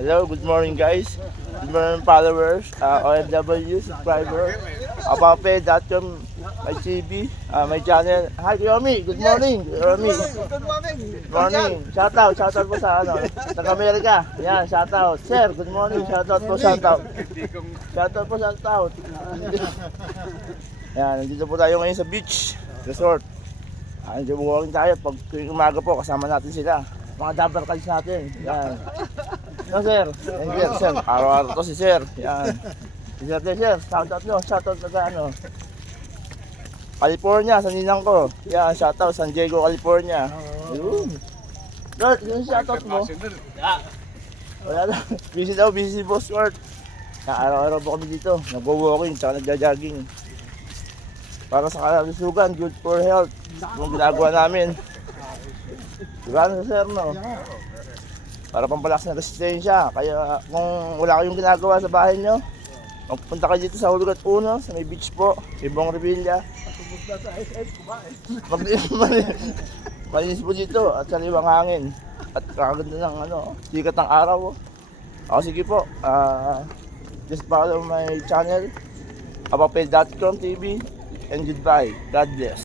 Hello, good morning guys. Good morning followers, OFW, subscriber, apape.com, my TV, my channel. Hi, Yomi, good morning. Yomi, Good morning. good morning. Shoutout po sa taga-Amerika. Yan, shoutout. Sir, good morning. Shoutout po, shoutout. Shoutout po, shoutout. Yan, nandito po tayo ngayon sa beach resort. Nandito po tayo pag tuwing umaga po, kasama natin sila. Mga dabber calls natin. Yan. No, sir. Thank you, sir. Araw-araw to si sir. Yan. Si sir, sir. Shoutout nyo. Shoutout na California, sa ninang ko. Yan, shoutout San Diego, California. Yun. Lord, yung shoutout mo. Wala na. Busy daw, busy boss Lord. Araw-araw po kami dito. Nag-walking, tsaka nagja-jogging. Para sa kalusugan, good for health. Yung ginagawa namin. Diba na sir, no? Para pampalakas ng resistensya. Kaya kung wala kayong ginagawa sa bahay nyo, magpunta kayo dito sa Hulugat 1, sa may beach po, sa Ibong Revilla. Malinis po dito at saliwang hangin. At kakaganda ng sikat ng araw. Sige po, just follow my channel, apape.com TV, and goodbye. God bless.